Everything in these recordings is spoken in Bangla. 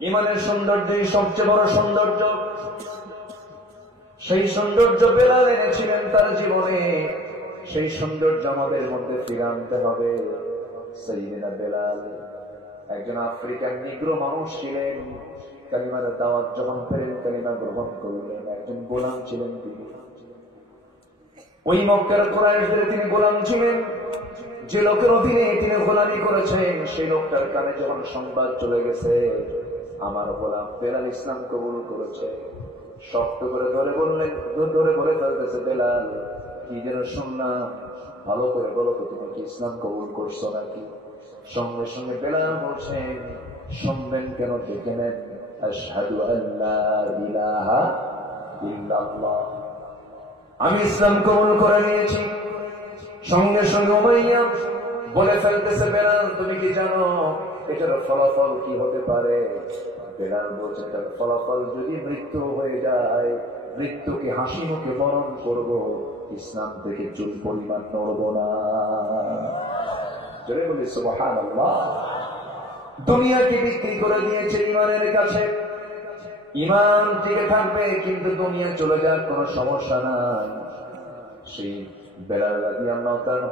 ইমানের সৌন্দর্যই সবচেয়ে বড় সৌন্দর্য। সেই সৌন্দর্য বেলাল এনেছিলেন তার জীবনে, সেই সৌন্দর্য আমাদের মধ্যে ফিরে আনতে হবে। সাইয়েদনা বেলাল একজন আফ্রিকান নিগ্রো মানুষ ছিলেন। কালিমার দাওয়াত যখন পেলেন, কালিমা গ্রহণ করলেন। একজন গোলাম ছিলেন তিনি। ওই মক্কার কুরাইশদের তিনি গোলাম ছিলেন। যে লোকের অধীনে তিনি গোলামি করেছেন, সেই লোকটার কানে যখন সংবাদ চলে গেছে আমার গোলাম বেলাল ইসলাম কবুল করেছে, শক্ত করে ধরে বলে ফেলতেছে, বেলাল কি যেন শুনলাম, ভালো করে বলো তো, তুমি কি ইসলাম কবুল করছো নাকি? সঙ্গে সঙ্গে বেলাল বলছেন, শুনবেন কেন, দেখে নেন, আশহাদু আল্লা ইলাহা ইল্লাল্লাহ, আমি ইসলাম কবুল করে নিয়েছি। সঙ্গে সঙ্গে উমাইয়া বলে ফেলতেছে, বেলাল তুমি কি জানো এটার ফলাফল কি হতে পারে? বেলাল বলছে, এটার ফলাফল যদি মৃত্যু হয়ে যায়, মৃত্যুকে হাসি মুখে বরণ করব, ইসলাম থেকে চুল পরিমাণ নড়ব না। জোরে বলি সুবহানাল্লাহ। দুনিয়াকে বিক্রি করে দিয়েছে ইমানের কাছে। ইমান টিকে থাকবে, কিন্তু দুনিয়া চলে যাক কোনো সমস্যা নাই। সেই বেলাল রাদিয়াল্লাহু তাআলা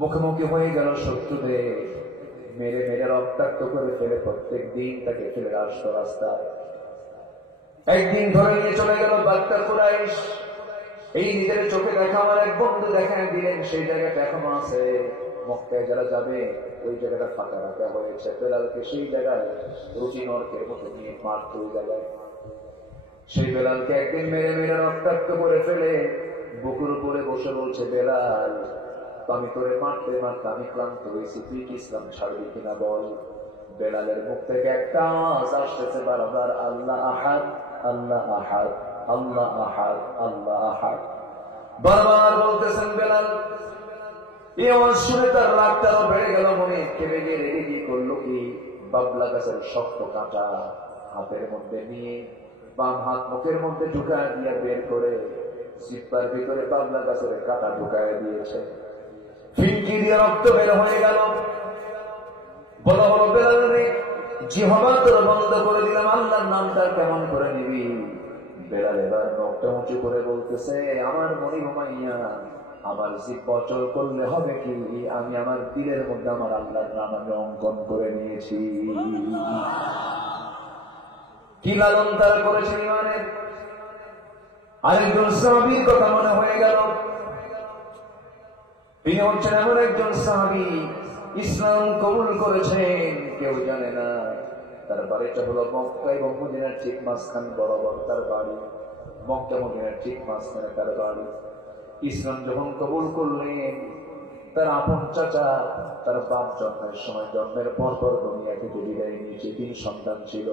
মুখোমুখি হয়ে গেল শত্রুদের, মেরে মেরে রক্তাক্ত করে ফেলে প্রত্যেক দিন তাকে ফেলে আসতো রাস্তায়। একদিন ধরে নিয়ে চলে গেল বাক্কার কুরাইশ। এই নিজের চোখে দেখা আমার এক বন্ধু দেখায় দিলেন, সেই জায়গাটা এখনো আছে। মক্কায় যারা যাবে ওই জায়গাটা ফাঁকা রাখা হয়েছে। বেলালকে সেই জায়গায় রুটি নরকের মতো নিয়ে মারত ওই জায়গায়। সেই বেলালকে একদিন মেরে মেরে রক্তাক্ত করে ফেলে বুকুর উপরে বসে বলছে, বেলাল আমি তোরে মারতে মারতে আমি ক্লান্ত হয়েছি, তুই কি ইসলাম ছাড়বি কিনা বল? বেলালের মুখ থেকে একটা আওয়াজ আসতেছে বারবার, আল্লাহ আহাদ, আল্লাহ আহাদ, আল্লাহ আহাদ, আল্লাহ আহাদ, বারবার বলতেছেন বেলাল। এই আওয়াজ শুনে তার রাগটাও বেড়ে গেল, মনে কেঁপে গিয়ে রেগে কি করলো কি, বাবলা গাছের শক্ত কাঁটা হাতের মধ্যে নিয়ে বাম হাত মুখের মধ্যে ঢুকায় দিয়ে বের করে জিহ্বার ভিতরে বাবলা গাছের কাঁটা ঢুকায় দিয়েছে। ফিনকি দিয়ে রক্ত বের হয়ে গেল। বলা হলো, বেলাল রে, জিহ্বা তোর বন্ধ করে দিলাম, আল্লাহর নামটা কেমন করে নিবি? বেলাল এবার নখটা উঁচু করে বলতেছে, আমার মনি উমাইয়া, আমার জিহ্বা অচল করলে হবে কি? আমি আমার দিলের মধ্যে আমার আল্লাহর নাম আমি অঙ্কন করে নিয়েছি। কি লালন তারা করেছে ইমানের। আরেকজন সাহাবীর কথা মনে হয়ে গেল। তিনি হচ্ছেন এমন একজন সাহাবী, ইসলাম কবুল করেছেন কেউ জানে না। তার বাড়িটা হলো মক্কা এবং মদিনার ঠিক মাঝখান বরাবর তার বাড়ি। মক্কা মদিনার ঠিক মাঝখানে তার বাড়ি। ইসলাম যখন কবুল করলেন, তার আপন চাচা তার বাপ জন্মের সময়, জন্মের পর পর দুনিয়া থেকে বিদায় নিয়েছে। 3 সন্তান ছিল।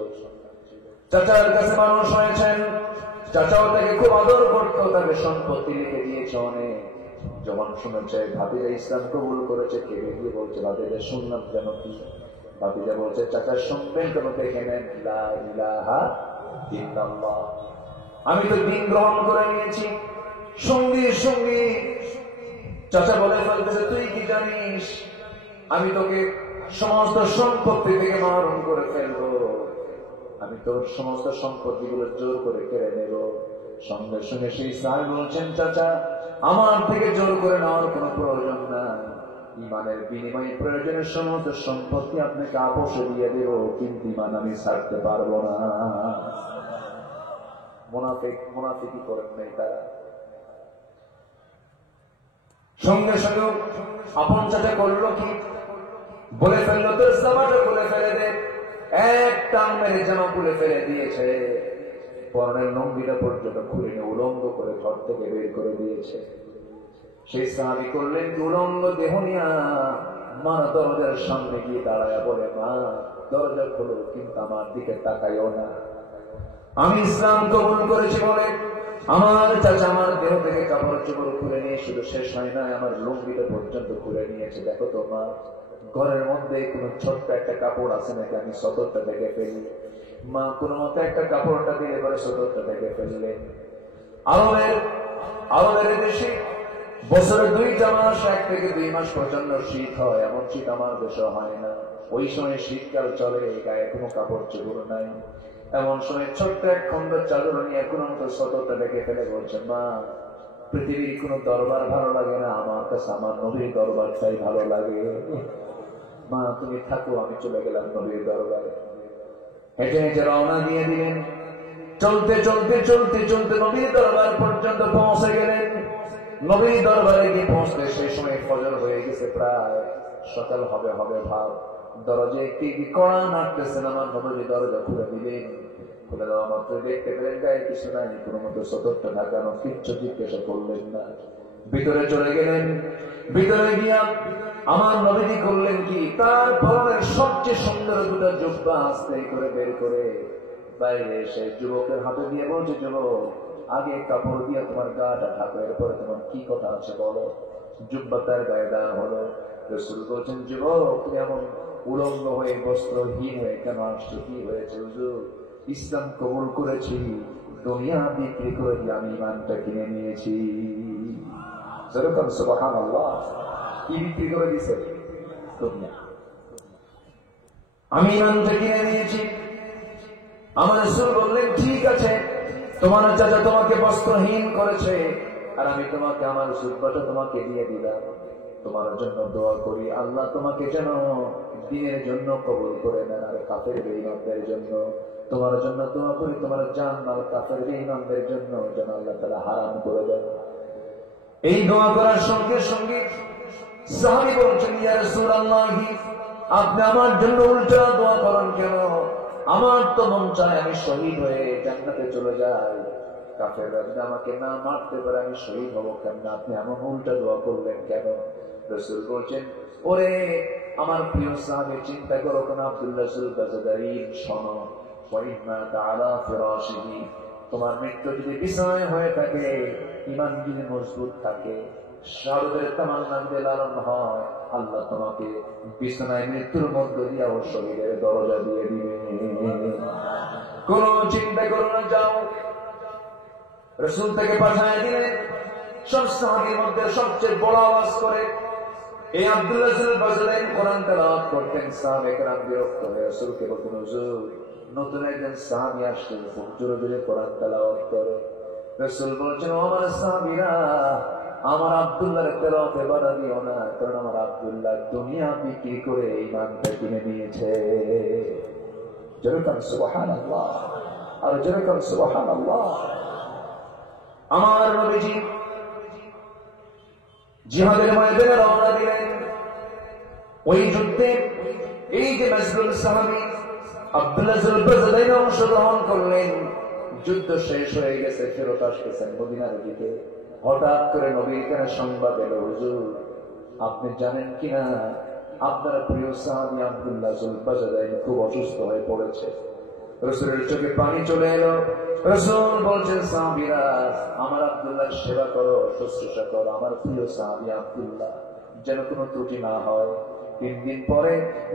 চাচার কাছে মানুষ হয়েছেন। চাচাও তাকে খুব আদর করত, তাকে সম্পত্তি লিখে দিয়েছে অনেক। যখন শুনেছে ভাতিজা ইসলাম কবুল করেছে, কেড়ে গিয়ে বলছে, ভাতিজা শুনলাম যেন কি? ভাতিজা বলছে, চাচা শুনবেন কেন, দেখে নেন, লা ইলাহা ইল্লাল্লাহ, আমি তো দিন গ্রহণ করে নিয়েছি। সঙ্গে সঙ্গে চাচা বলে ফেলতেছে, তুই কি জানিস আমি তোকে সমস্ত সম্পত্তি থেকে মারণ করে ফেলবো, আমি তোর সমস্ত সম্পত্তিগুলো জোর করে কেড়ে নেব। সঙ্গে সঙ্গে সেই সাহাবী বলছেন, চাচা আমার থেকে জোর করে নেওয়ার কোনো প্রয়োজন নাই, ইমানের বিনিময়ে প্রয়োজনের সমস্ত সম্পত্তি আপনাকে আপোষে দিয়ে দেব, কিন্তু ইমান আমি ছাড়তে পারবো না। মুনাফিকি করেন নাই তারা। সঙ্গে সঙ্গে আপন চাচা করলো কি, বলে ফেললো, তোর জামাটা খুলে ফেলে দে। এক টান মেরে জামা খুলে ফেলে দিয়েছে। পরনের লঙ্গিটা পর্যন্ত খুলে নিয়ে উলঙ্গ করে ঘর থেকে বের করে দিয়েছে। সেই সাহাবী করলেন উলঙ্গ দেহ নিয়া মা দরজার সামনে গিয়ে দাঁড়ায় বলে, মা দরজা খোলো, কিন্তু আমার দিকে তাকাইও না, আমি ইসলাম কবুল করেছি বলে আমার চাচা আমার দেহ থেকে কাপড় চোপড় খুলে নিয়ে শুধু শেষ হয় না, আমার লুঙ্গিটা পর্যন্ত খুলে নিয়েছে। দেখো তো মা, ঘরের মধ্যে কোনো ছোট্ট একটা কাপড় আছে নাকি, আমি সদরটা দেখে ফেলি। মা কোনো মতো একটা কাপড়টা দিলে পরে সদরটা দেখে ফেললে। আরবের দেশে বছরে 2 মাস 1 থেকে 2 মাস প্রচন্ড শীত হয়, এমন শীত আমার দেশে হয় না। ওই সময় শীতকাল চলে, গায়ে কোনো কাপড় চোপড় নাই। এমন সময় ছোট্ট এক খন্ড চাদর নিয়ে এখন তো সততা ডেকে ফেলে বলছে, মা পৃথিবীর কোন দরবার ভালো লাগে না, আমার কাছে আমার নবীর দরবারটাই ভালো লাগে। মা তুমি থাকো, আমি চলে গেলাম নবীর দরবারে। হেঁটে হেঁটে রওনা দিয়ে দিলেন। চলতে চলতে চলতে চলতে নবীর দরবার পর্যন্ত পৌঁছে গেলেন। নবীর দরবারে গিয়ে পৌঁছতে সেই সময় ফজর হয়ে গেছে, প্রায় সকাল হবে হবে ভাব। দরজায় একটি কড়া নাড়তেছেন, আমার নবীর দরজা খুলে দিলেন। খুলে দেওয়া মাত্র দেখতে পেলেন গায়ে কিছু নাই, কোনো মতো সতর্কতা ঢাকানো, কিচ্ছু জিজ্ঞাসা করলেন না। ভিতরে চলে গেলেন। ভিতরে গিয়া আমার নবীজি করলেন কি, তার পরনের সবচেয়ে সুন্দর দুটো জুব্বা আস্তে করে বের করে বাইরে এসে যুবকের হাতে দিয়ে বলছে, যুবক আগে কাপড় দিয়ে তোমার গাটা ঢাকো, এরপরে তোমার কি কথা আছে বলো। জুব্বা তার গায়ে দেওয়া হলো। রাসূল বলছেন, যুবক তুমি এমন উলঙ্গ হয়ে বস্ত্রহীন হয়ে কেন আসছো, কি হয়েছে? হুজুর ইসলাম কবুল করেছি, দুনিয়া বিক্রি করে দিয়ে আমি ইমানটা কিনে নিয়েছি। যেরকম সুবহানাল্লাহ, কি বিক্রি করে দিছে? দুনিয়া। আমি ইমানটা কিনে নিয়েছি। আমার রাসূল বললেন, ঠিক আছে, তোমার চাচা তোমাকে বস্ত্রহীন করেছে, আর আমি তোমাকে আমার জুব্বাটা তোমাকে দিয়ে দিলাম। তোমার জন্য দোয়া করি, আল্লাহ তোমাকে যেন দ্বীনের জন্য কবুল করে নেন। আর কাফের বেঈমানদের জন্য তোমার জন্য দোয়া করি, তোমার জান মাল কাফের বেঈমানদের জন্য যেন আল্লাহ তাআলা হারাম করে দেন। এই দোয়া করার সঙ্গে সঙ্গে সাহাবী বলছেন, ইয়া রাসূলুল্লাহ, আপনি আমার জন্য উল্টা দোয়া করেন কেন? আমার তো মন চায় আমি শহীদ হয়ে জান্নাতে চলে যাই। কাফেররা যদি আমাকে না মারতে পারে আমি শহীদ হব কেন? আপনি এমন উল্টা দোয়া করলেন কেন? রাসূল বলছেন, ওরে আমার প্রিয় সাহাবী, চিন্তা করো কেন? আব্দুল্লাহ বাজদারি শোনো, ওয়াইমা তাআলা ফিরাশিহি, তোমার মৃত্যু যদি বিছানায় হয়ে থাকে, ঈমান যদি মজবুত থাকে, শারদের তামান্না যদি লালন হয়, আল্লাহ তোমাকে বিছানায় মৃত্যুর মধ্য দিয়ে শহীদের দরজা দিয়ে দিবে। কোন চিন্তা করো না, যাও। রাসূল থেকে পাঠায় দিলেন। সব সাহাবীর মধ্যে সবচেয়ে বড় আওয়াজ করে এই আব্দুল্লাহ বাজদারি কোরআন তেলাওয়াত করতেন। সাহাবায়ে কেরাম বিরক্ত হয়ে রাসূলকে বলতেন, হুজুর নতুন একজন সাহাবী আসছে, খুব জোরে জোরে কোরআন তেলাওয়াত করে। রাসূল বলছেন, ও আমার সাহাবীরা, আমার আব্দুল্লাহর তেলাওয়াতে বাধা দিও না, কারণ আমার আব্দুল্লাহ দুনিয়া বিক্রি করে ঈমানটা কিনে নিয়েছে। যেরকম সুবহানাল্লাহ, আর যেরকম সুবহানাল্লাহ। আমার নবীজি জিহাদের ময়দানে রওনা দিলেন। ওই যুদ্ধে এই যে মাজলুল সাহাবী আব্দুল্লাহ বাজদারি অংশগ্রহণ করলেন। যুদ্ধ শেষ হয়ে গেছে, ফেরত আসতেছেন মদিনার দিকে। হঠাৎ করে নবীর কানে সংবাদ এলো, হুজুর আপনি জানেন কিনা আপনার প্রিয় সাহাবী আব্দুল্লাহ বাজদারি খুব অসুস্থ হয়ে পড়েছে। রাসূলের চোখে পানি চলে এলো। রাসূল বলছেন, সাহাবীরা আমার আব্দুল্লাহর সেবা করো, শুশ্রূষা করো, আমার প্রিয় সাহাবী আব্দুল্লাহ যেন কোনো ত্রুটি না হয়। 3 দিন পরে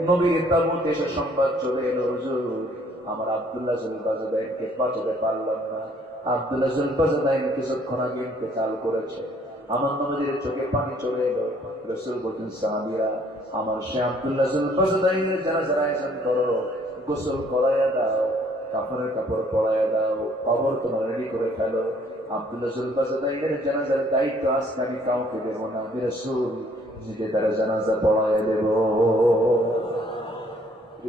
নবীর তাবুতে এসে সংবাদ চলে এলো, হুজুর আমার আব্দুল্লাহ বাজদারিকে বাঁচাতে পারলাম না। আব্দুল্লাহ বাজদারি কিছুক্ষণ আগে ইন্তেকাল করেছে। আমার নবীর চোখে পানি চলে এলো। রাসূল বলছেন, সাহাবীরা আমার সে আব্দুল্লাহ বাজদারির জানাজার আয়োজন করো, গোসল করাইয়া দাও, কাফনের কাপড় পরাইয়া দাও, কবর তোমার রেডি করে ফেলো। আব্দুল্লাহ বাজদারির জানাজার দায়িত্ব আজকে আমি কাউকে দেব না, আমি রাসূল নিজে তারা জানাজা পড়াইয়া দেব।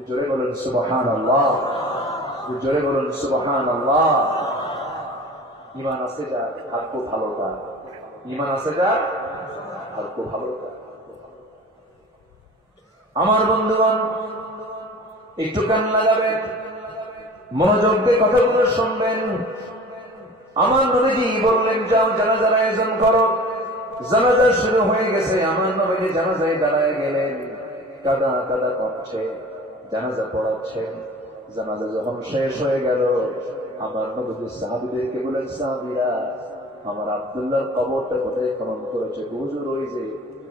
জোরে বলুন সুবহানাল্লাহ, জোরে বলুন সুবহানাল্লাহ। ঈমান আছে যার, আর খুব ভালো তার। ঈমান আছে যার, আর খুব ভালো তার। আমার বন্ধুগণ, একটু কান লাগাবেন, মনোযোগ দিয়ে কথাগুলো শুনবেন। আমার নবীজি বললেন, যাও জানাজার আয়োজন করো। জানাজা শুরু হয়ে গেছে। আমার নবীজি জানাজায় দাঁড়ায় গেলেন, কাদা কাদা করছে, জানাজা পড়াচ্ছেন। জানাজা যখন শেষ হয়ে গেল, আমার নবীজি সাহাবীদেরকে বলেন, সাহাবীরা আমার আব্দুল্লাহর কবরটা কোথায় খনন করেছে? হুজুর ওই যে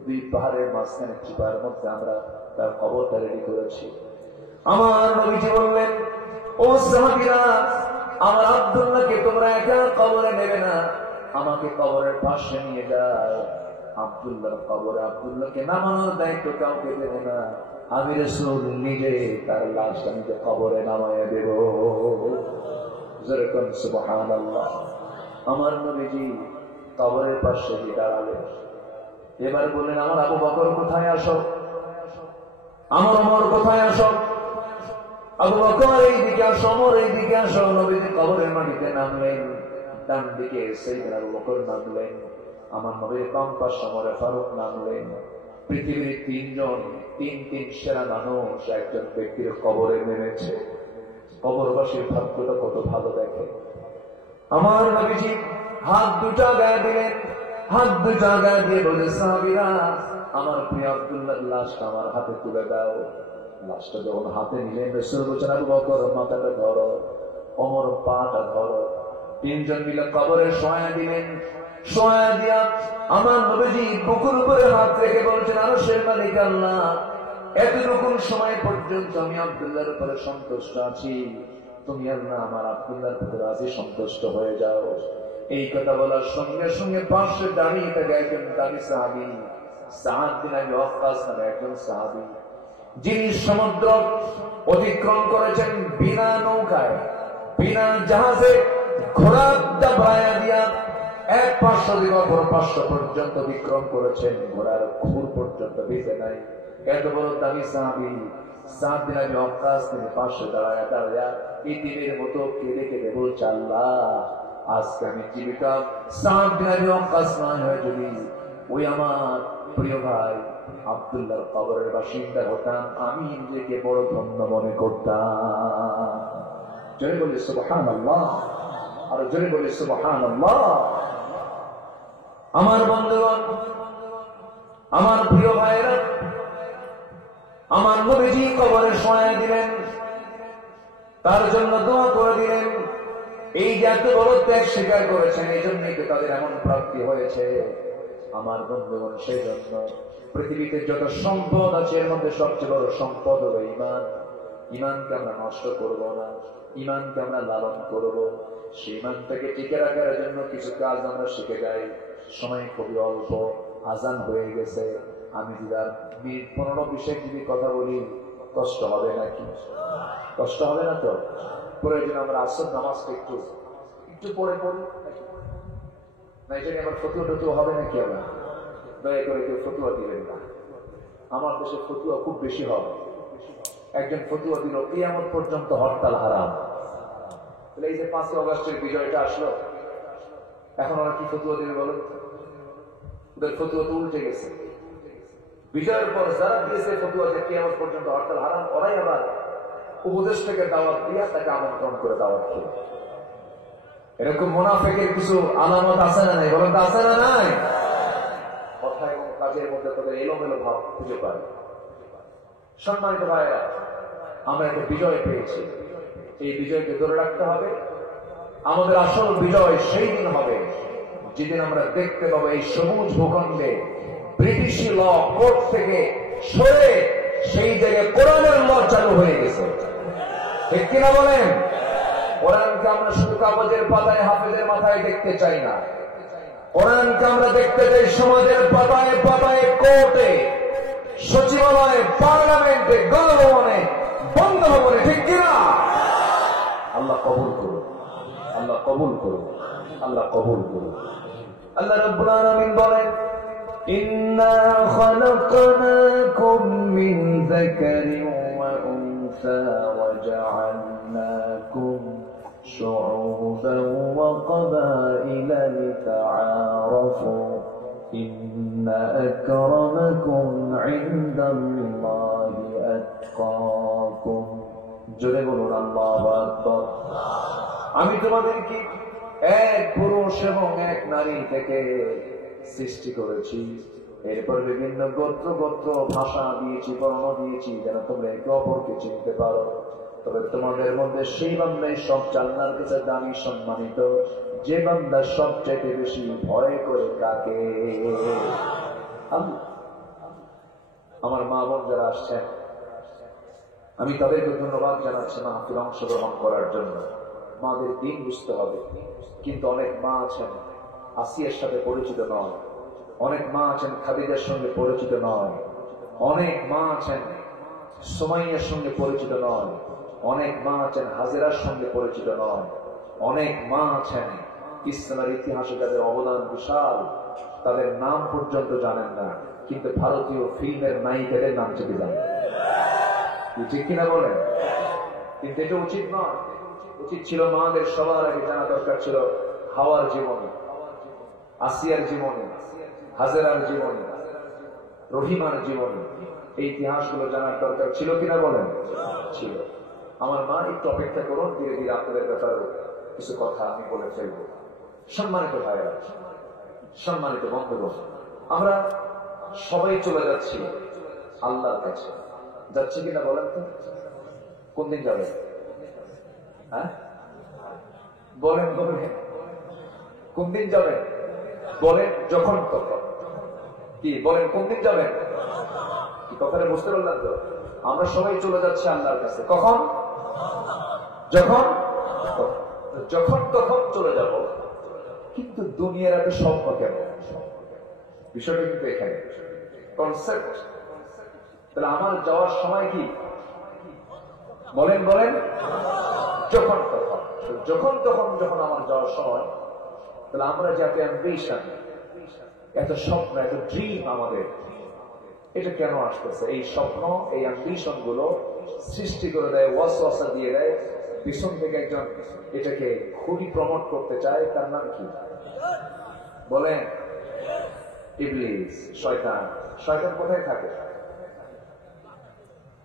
2 পাহাড়ের মাঝখানে চিপার মধ্যে আমরা তার কবরটা রেডি করেছি। আমার নবীজি বললেন, ও সাহাবীরা আমার আব্দুল্লাহকে তোমরা একা কবরে নেবে না, আমাকে কবরের পাশে নিয়ে যাও। আব্দুল্লাহর কবরে আব্দুল্লাহকে নামানোর দায়িত্ব কাউকে দেব না, আমি রাসূল নিজে তার লাশটা নিজে কবরে নামায় দেব। যেরকম সুবহানাল্লাহ। আমার নবীজি কবরের পাশে গিয়ে দাঁড়ালেন। এবার বললেন, আমার আবু বকর কোথায় আসো, আমার ওমর কোথায় আসো। আবু বকর এইদিকে আসো, ওমর এইদিকে আসো। নবীজি কবরের মাটিতে নামলেন। ডান দিকে সাইয়েদনা আবু বকর নামলেন, আমার নবীর বাম পাশে ওমরে ফারুক নামলেন। পৃথিবীর তিন সেরা মানুষ একজন ব্যক্তির কবরে নেমেছে। কবরবাসীর ভাগ্যটা কত ভালো দেখে। আমার নবীজি হাত দুটা গায়ে দিলেন, হাত দুটা গায়ে দিয়ে বলে, সাহাবীরা আমার প্রিয় আব্দুল্লাহর লাশটা আমার হাতে তুলে দাও। লাশটা যখন হাতে নিলেন, রাসূল বলেছেন, আবু বকর মাথাটা ধরো, ওমর পাটা ধরো। তিনজন মিলে কবরে শোয়া দিলেন। শোয়া দিয়া আমার নবীজি বুকের উপরে হাত রেখে বলছেন, আরশের মালিক আল্লাহ, এতটুকু সময় পর্যন্ত আমি আব্দুল্লাহর উপরে সন্তুষ্ট আছি, তুমি আল্লাহ আমার আব্দুল্লাহর উপরে আজই সন্তুষ্ট হয়ে যাও। এই কথা বলার সঙ্গে সঙ্গে পাশে দাঁড়িয়ে থাকে একজন দামি সাহাবী, সাদ বিন আবি ওয়াক্কাস নামে একজন সাহাবী, যিনি সমুদ্র অতিক্রম করেছেন বিনা নৌকায়, বিনা জাহাজে, ঘোড়া দাবড়ায়া দিয়া 1-500 দিন অপর 500 পর্যন্ত বিক্রম করেছেন, ঘোড়ার খুর পর্যন্ত বেঁচে নাই। এত বড় দামি সাহাবী সাদ বিন আবি ওয়াক্কাস তিনি পাশে দাঁড়ায়া ইতিমের মতো কেঁদে কেঁদে বলছে, আল্লাহ আজকে আমি জীবিকা সাদ বিন আবি ওয়াক্কাস নয় হয়ে যদি ওই আমার প্রিয় ভাই আব্দুল্লাহর কবরের বাসিন্দা হতাম, আমি নিজেকে বড় ধন্য মনে করতাম। জোরে বলি সুবহানাল্লাহ, আর জোরে বলি সুবহানাল্লাহ। আমার বন্ধুগণ, আমার প্রিয় ভাইরা, আমার নবীজি কবরে শোয়া দিলেন, তার জন্য দোয়া করে দিলেন। এই যে এত বড় ত্যাগ স্বীকার করেছেন, এই জন্যই তো তাদের এমন প্রাপ্তি হয়েছে। আমার বন্ধুগণ, সেই জন্য পৃথিবীতে যত সম্পদ আছে এর মধ্যে সবচেয়ে বড় সম্পদ হলো ঈমান। ঈমানকে আমরা নষ্ট করব না, ঈমানকে আমরা লালন করব। সেই ঈমানটাকে টিকে রাখার জন্য কিছু কাজ আমরা শিখে যাই। সময় খুবই অল্প, আজান হয়ে গেছে। আমি মিনিট 15-20 যদি কথা বলি কষ্ট হবে নাকি? কষ্ট হবে না তো? প্রয়োজন আমরা আসর নামাজকে একটু পরে পড়ি, না এই জন্য আমার ফতুয়া টতুয়া হবে নাকি? আমরা দয়া করে কেউ ফতুয়া দিবেন না। আমার দেশে ফতুয়া খুব বেশি হবে। একজন ফতুয়া দিল কিয়ামত পর্যন্ত হরতাল হারাম। এই যে 5ই আগস্টের বিজয়টা আসলো, এখন ওরা কি ফতুয়া দিবে বলেন? ওদের ফতুয়া তো উল্টে গেছে। বিজয়ের পর যারা দিয়েছে ফতুয়া যে কিয়ামত পর্যন্ত হরতাল হারাম, ওরাই আবার উপদেশ থেকে দাওয়াত দিয়া তাকে আমন্ত্রণ করে দাওয়াত খেয়ে। এরকম মুনাফিকের কিছু আলামত আছে না নাই? বলেন তো আছে না নাই? কথা এবং কাজের মধ্যে তাদের এলোমেলো ভাব খুঁজে পায়। সম্মানিত ভাইরা, আমরা একটা বিজয় পেয়েছি, এই বিজয়কে ধরে রাখতে হবে। আমাদের আসল বিজয় সেই দিন হবে যেদিন আমরা দেখতে পাবো এই সবুজ ভূখণ্ডে ব্রিটিশ ল কোর্ট থেকে সরে সেই জায়গায় কোরআনের ল চালু হয়ে গেছে। ঠিক কিনা বলেন? কোরআনকে আমরা শুধু কাগজের পাতায় হাফেজের মাথায় দেখতে চাই না, কোরআনকে আমরা দেখতে চাই সমাজের পাতায় পাতায়, কোর্টে, সচিবালয়ে, পার্লামেন্টে, গণভবনে, বঙ্গভবনে। ঠিক কিনা? আল্লাহ কবুল করুন, আল্লাহ কবুল করুন, আল্লাহ কবুল করুন। আল্লাহ রাব্বুল আলামিন বলেন, ইন্না খালাকনাকুম মিন যাকারিন ওয়া উনসা ওয়া জাআলনাকুম শুউবান ওয়া ক্বাবাইলা লিতাআরাফু ইন্না আকরামাকুম ইনদাল্লাহি আতকাকুম। জোরে বলুন আল্লাহু আকবার। আমি তোমাদেরকে এক পুরুষ এবং এক নারী থেকে সৃষ্টি করেছি, এরপর বিভিন্ন গোত্র গোত্র ভাষা দিয়েছি, বর্ণ দিয়েছি, যেন তোমরা একে অপরকে চিনতে পারো। তবে তোমাদের মধ্যে সেই বান্দাই সবচেয়ে আল্লাহর কাছে দামি, সম্মানিত, যে বান্দা সবচেয়ে বেশি ভয় করে কাকে? আমার মা বোন যারা আসছেন, আমি তাদেরকে ধন্যবাদ জানাচ্ছি মাহফিলে অংশগ্রহণ করার জন্য। মাদের দিন বুঝতে হবে। কিন্তু অনেক মা আছেন আসিয়ার সাথে পরিচিত নয়, অনেক মা আছেন খাদিজার সঙ্গে পরিচিত নয়, অনেক মা আছেন সুমাইয়ার সঙ্গে পরিচিত নয়, অনেক মা আছেন হাজেরার সঙ্গে পরিচিত নয়, অনেক মা আছেন ইসলামের ইতিহাসে যাদের অবদান বিশাল, তাদের নাম পর্যন্ত জানেন না, কিন্তু ভারতীয় ফিল্মের নায়িকাদের নাম চেপে জানেন। ঠিক কিনা বলেন? কিন্তু এটা উচিত নয়। উচিত ছিল মাদের সবার আগে জানা দরকার ছিল হাওয়ার জীবনী, আসিয়ার জীবনী, হাজেরার জীবনী, রহিমার জীবনী, এই ইতিহাসগুলো জানার দরকার ছিল কিনা বলেন? ছিল। আমার মা একটু অপেক্ষা করুন, ধীরে ধীরে আপনাদের ব্যাপারে কিছু কথা আমি বলে ফেলবো। সম্মানিত ভাইরা, সম্মানিত বন্ধুগণ, আমরা সবাই চলে যাচ্ছি আল্লাহর কাছে। যাচ্ছি কিনা বলেন তো? কোন দিন যাবে? হ্যাঁ বলেন, বলেন কোন দিন যাবেন? বলেন যখন তখন। কি বলেন, কোন দিন যাবেন? কি কথাটা বুঝতে পারলাম তো? আমরা সবাই চলে যাচ্ছি আল্লাহর কাছে। কখন? যখন যখন তখন চলে যাব। কিন্তু দুনিয়ার এত স্বপ্ন কেন? বিষয়টা কিন্তু এখানে কনসেপ্ট। তাহলে আমার যাওয়ার সময় কি? বলেন বলেন যখন তখন। যখন তখন যখন আমার যাওয়ার সময়, তাহলে আমরা যে এত অ্যাম্বিশন, এত স্বপ্ন, এত ড্রিম আমাদের, এটা কেন আসতেছে? এই স্বপ্ন, এই অ্যাম্বিশন গুলো সৃষ্টি করে দেয়, ওয়াসওয়াসা দিয়ে দেয় পিছন থেকে একজন, এটাকে খুবই প্রমোট করতে চায়। তার নাম কি? বলেন ইবলিস, শয়তান। শয়তান কোথায় থাকে?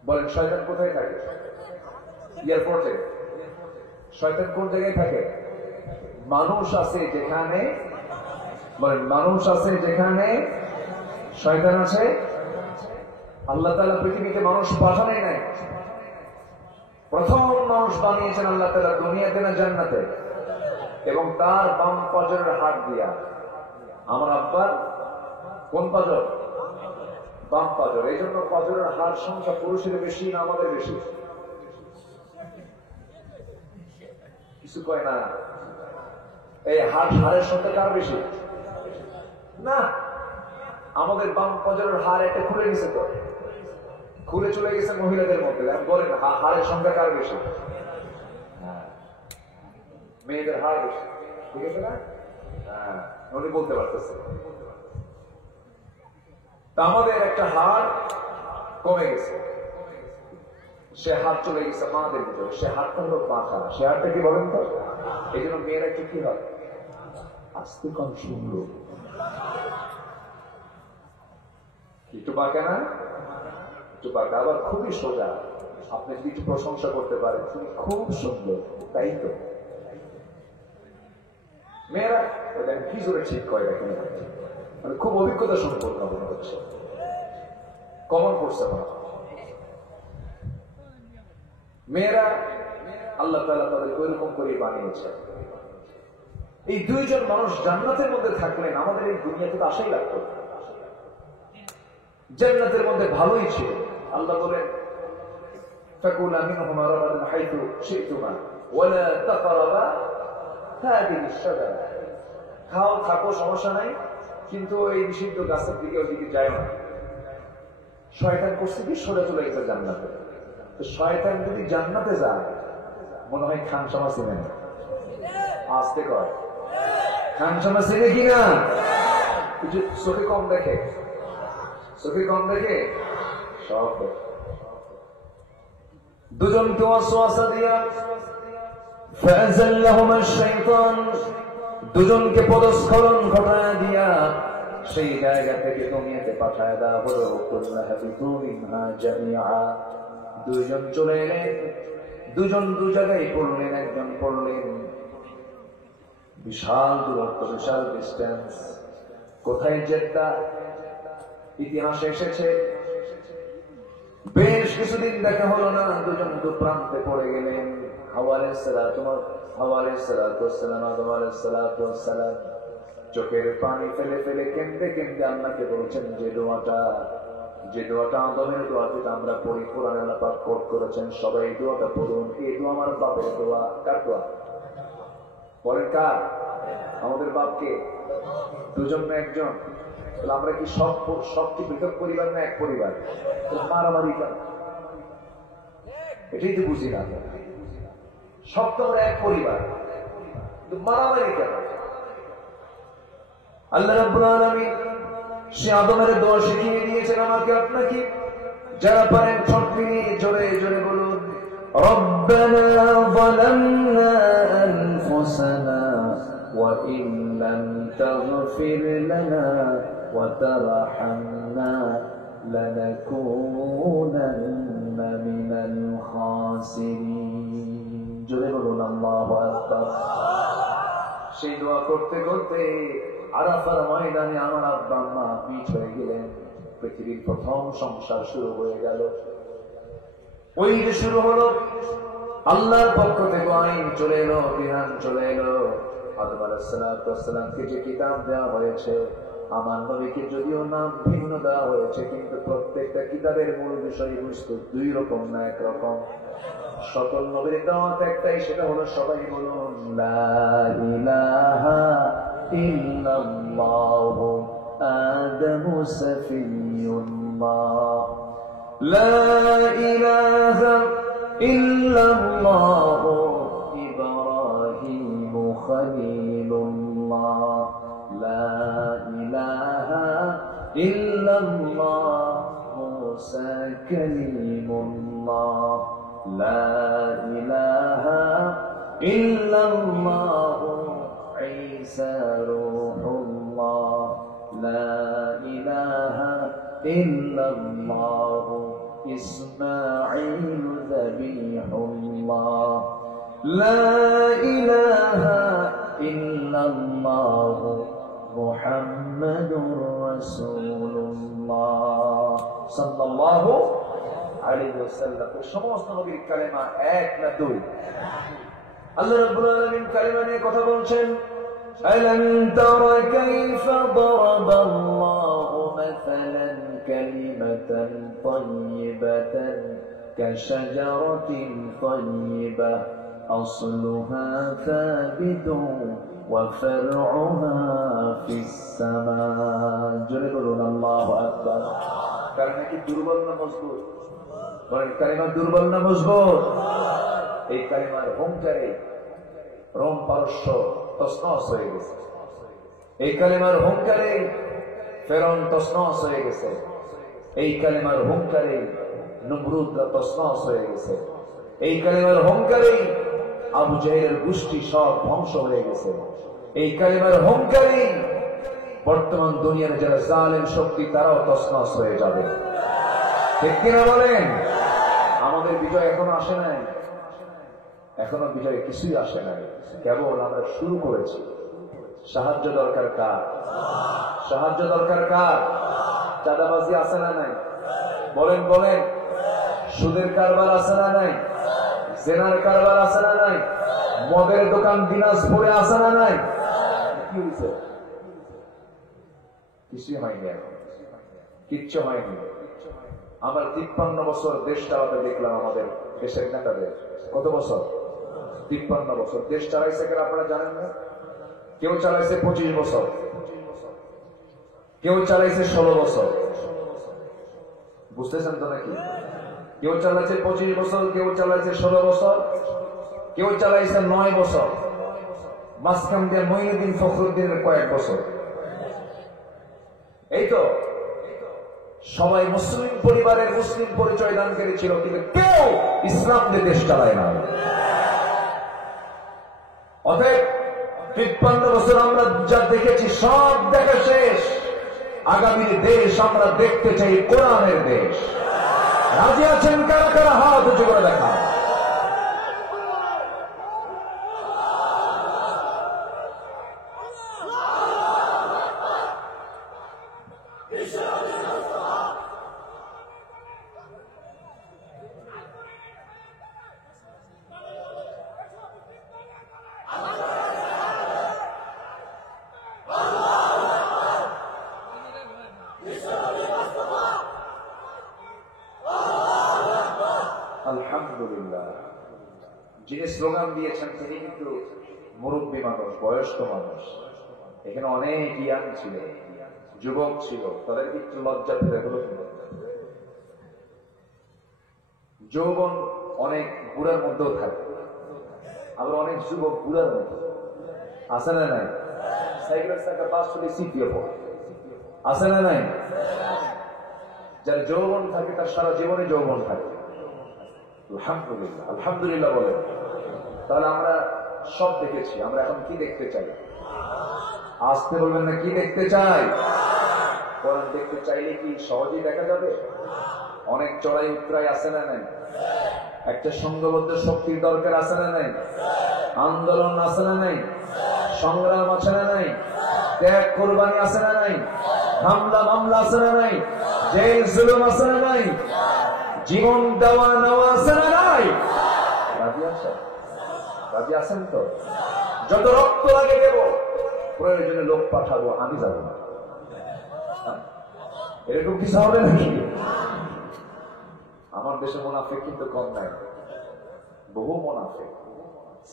বলেন শয়তান কোথায় থাকে? এয়ারপোর্টে। শয়তান কোন জায়গায় থাকে? মানুষ আছে যেখানে, বলেন মানুষ আছে যেখানে শয়তান আছে। আল্লাহ তাআলা পৃথিবীতে মানুষ পাঠানোই নাই। প্রথম মানুষ বানিয়েছেন আল্লাহ তাআলা দুনিয়াতে না জান্নাতে? এবং তার বাম পাজরের হাত দিয়া। আমার আব্বার কোন পাজর? বাম পাজর। এই জন্য পাজরের হাড় সংখ্যা পুরুষের বেশি না আমাদের বেশি? কিছু কয় না। এই হাড়ের সংখ্যা কার বেশি? না, আমাদের বাম পাজরের হাড় একটা খুলে গেছে, তো খুলে চলে গেছে মহিলাদের মধ্যে। বলেন হাড়ের সংখ্যা কার বেশি? মেয়েদের হাড় বেশি, ঠিক আছে না? হ্যাঁ, উনি বলতে পারতেছে। আমাদের একটা হাড় কমে গেছে, সে হাত চলে গেছে মাদের ভিতরে। সে হাতটা হলো পাখা। সে হাতটা কি বলেন তো? এই জন্য মেয়েরা একটু কি হয়, আস্তে কম শুনলো, একটু পাকা না? একটু পাকা, আবার খুবই সোজা। আপনি যদি একটু প্রশংসা করতে পারেন, তুমি খুব সুন্দর, তাই তো? মেয়েরা কি জোরে ঠিক করে দেখেন, মানে খুব অভিজ্ঞতা সম্পর্ক মনে হচ্ছে, কমন করছে না। মেয়েরা আল্লাহ তাআলা তাদেরকে ওইরকম করে বানিয়েছে। এই দুইজন মানুষ জান্নাতের মধ্যে থাকলেন, আমাদের এই দুনিয়াতে তো আশাই লাগতো। জান্নাতের মধ্যে ভালোই ছিল। আল্লাহ বলেন ফাকুলা মিনহুমা রাগাদান হাইতু শি'তুমা ওয়ালা তাকরাবা হাদিহি আশ-শাজারা। খাও, থাকো, সমস্যা নাই, কিন্তু এই নিষিদ্ধ গাছের দিকে ওইদিকে যায় না। শয়তান করছে কি, সরে চলে গেছে জান্নাতে। তো শয়তান যদি জান্নাতে যায়, মনে হয় খানসামা চিনে না। আসতে কয় খানসামা চিনে কিনা? কিছু চোখে কম দেখে, চোখে কম দেখে সব দেখে। দুজনকে ওয়াসওয়াসা দিয়া ফাযাল্লাহুমা আশ-শাইতান, দুজনকে পদস্খলন ঘটায় দিয়া সেই জায়গা থেকে দুনিয়াতে পাঠায় দেওয়া হলো। কুল্লাহাবিতু মিনহা জামিআ। দুইজন চলে এলেন, দুজন দু জায়গায় পড়লেন। একজন পড়লেন বিশাল দূরত্ব, বিশাল ডিস্টেন্স। কোথায়? জেদ্দা। ইতিহাসে এসেছে বেশ কিছুদিন দেখা হলো না, দুজন দু প্রান্তে পড়ে গেলেন। হাওয়া আলাইহিস সালাম, আদম আলাইহিস সালাম চোখের পানি ফেলে ফেলে কেঁদে কেঁদে আল্লাহকে বলছেন যে দোয়াটা আদমের দোয়া যেটা আমরা পড়ি, কোরআনে আল্লাহ পাক কোট করেছেন, সবাই এই দোয়াটা পড়ুন। এই দোয়া আমার বাপের দোয়া। কার দোয়া? বলেন কার? আমাদের বাপকে। দুজন না একজন? তাহলে আমরা কি সব কি পৃথক পরিবার না এক পরিবার? মারামারি এটাই তো বুঝি না। সব তো আমরা এক পরিবার, কিন্তু মারামারি কেন? আল্লাহ রাব্বুল আলামিন সে আদমের দোয়া শিখিয়ে দিয়েছেন আমাকে আপনাকে। যারা পারেন ঠোঁট মিলিয়ে জোরে জোরে বলুন, রব্বানা যালামনা আনফুসানা ওয়া ইন লাম তাগফির লানা ওয়া তারহামনা লানাকুনান্না মিনাল খাসিরিন। জোরে বলুন আল্লাহু আকবার। সেই দোয়া করতে করতে আরাফার ময়দানে আমার আব্বা আম্মা পিঠ হয়ে গেলেন। পৃথিবীর প্রথম সংসার শুরু হয়ে গেল। ওই যে শুরু হলো, আল্লাহর পক্ষ থেকে আইন চলে এলো, বিধান চলে এলো। আদম আলাইহিস সালামকে যে কিতাব দেওয়া হয়েছে, আমার নবীকে যদিও নাম ভিন্ন দেওয়া হয়েছে, কিন্তু প্রত্যেকটা কিতাবের মূল বিষয়বস্তু দুই রকম না, একরকম। সকল নবীর দাওয়াত একটাই, সেটা হলো সবাই বলুন লা ইলাহা ইল্লাল্লাহু আদামু সাফিয়ুল্লাহ, লা ইলাহা ইল্লাল্লাহু ইব্রাহিমু খলিলুল্লাহ, লা ইলাহা ইল্লাল্লাহু মুসা কালিমুল্লাহ, লা ইলাহা ইল্লাল্লাহু ঈসা রূহুল্লাহ, লা ইলাহা ইল্লাল্লাহু ইসমাঈল যাবিহুল্লাহ, লা ইলাহা ইল্লাল্লাহু মুহাম্মাদুর রাসূলুল্লাহ সাল্লাল্লাহু আলাইহি ওয়াসাল্লাম। সমস্ত নবীর কালেমা এক না দুই? আল্লাহ রাব্বুল আলামিন কালেমা নিয়ে কথা বলছেন। আলাম তারা কাইফা দারাবাল্লাহু মাসালান কালিমাতান তাইয়িবাতান কাশাজারাতিন তাইয়িবাহ আসলুহা সাবিতুন ওয়া ফারউহা ফিস সামা। জোরে বলুন আল্লাহু আকবার। কালেমা কি দুর্বল না মজবুত? কালেমা দুর্বল না মজবুত? এই কালেমার হুঙ্কারে রোম পারস্য তছনছ হয়ে গেছে। এই কালেমার হুঙ্কারে ফেরাউন তছনছ হয়ে গেছে। এই কালেমার হুঙ্কারে নমরুদরা তছনছ হয়ে গেছে। এই কালেমার হুঙ্কারে আবু জাহেলের গোষ্ঠী সব ধ্বংস হয়ে গেছে। এই কালেমার হুঙ্কারে বর্তমান দুনিয়ার যারা জালেম শক্তি তারাও তছনছ হয়ে যাবে। ঠিক কিনা বলেন? আমাদের বিজয় এখনো আসে নাই, এখনো বিজয় কিছুই আসে নাই, কেবল আমরা শুরু করেছি। সাহায্য দরকার কার? সাহায্য দরকার কার? চাঁদাবাজি আছে না নাই? বলেন বলেন। সুদের কারবার আছে না নাই? জেনার কারবার আছে না নাই? মদের দোকান দিনাজপুরে আছে না নাই? কি হয়েছে? কিছুই হয়নি, এখন কিচ্ছু হয়নি। আমরা 53 বছর দেশ চালাতে দেখলাম আমাদের দেশের নেতাদের। কত বছর? 53 বছর দেশ চালাইছে কেন আপনারা জানেন না? কেউ চালাইছে 25 বছর, কেউ চালাইছে 16 বছর। বুঝতেছেন তো নাকি? কেউ চালাইছে 25 বছর, কেউ চালাইছে 16 বছর, কেউ চালাইছে 9 বছর। মাঝখান দিয়ে মঈনুদ্দিন ফখরুদ্দিনের কয়েক বছর। এই তো সবাই মুসলিম পরিবারের মুসলিম পরিচয় দানকারী ছিল, কিন্তু কেউ ইসলাম দিয়ে দেশ চালায় না। অতএব 53 বছর আমরা যা দেখেছি সব দেখা শেষ। আগামী দেশ আমরা দেখতে চাই কোরআনের দেশ। রাজি আছেন কারা কারা? হাত উঁচু করে দেখা। আলহামদুলিল্লাহ। যিনি স্লোগান দিয়েছেন তিনি কিন্তু মুরব্বী মানুষ, বয়স্ক মানুষ। এখানে অনেক ইয়াং ছিল, যুবক ছিল, তাদের একটু লজ্জা পেতে হলো। যৌবন অনেক বুড়ার মধ্যেও থাকে, আবার অনেক যুবক বুড়ার মধ্যে আছে না নাই? সাইকেলের চাকা পাঁচ ফুটে সিপিও আছে না নাই? যার যৌবন থাকে তার সারা জীবনে যৌবন থাকে। আলহামদুলিল্লাহ, আলহামদুলিল্লাহ বলে। তাহলে আমরা সব দেখেছি, আমরা এখন কি দেখতে চাই? আসতে বলবেন না, কি দেখতে চাই? কোরআন দেখতে চাইলে কি সহজেই দেখা যাবে? অনেক চড়াই উত্তরাই আছে না নাই? একটা সংঘবদ্ধ শক্তির দরকার আছে না নাই? আন্দোলন আছে না নাই? সংগ্রাম আছে না নাই? ত্যাগ কোরবানি আছে না নাই? হামলা মামলা আছে না নাই? জেল জুলুম আছে না নাই? জীবন দেওয়া নেওয়া আছে না নাই? রাজি আছেন? রাজি আছেন তো? যত রক্ত লাগে দেব, প্রয়োজনে লোক পাঠাবো, আমি যাবো না। এরকম কিছু হবে নাকি? আমার দেশে মুনাফিক কিন্তু কম নাই, বহু মুনাফিক।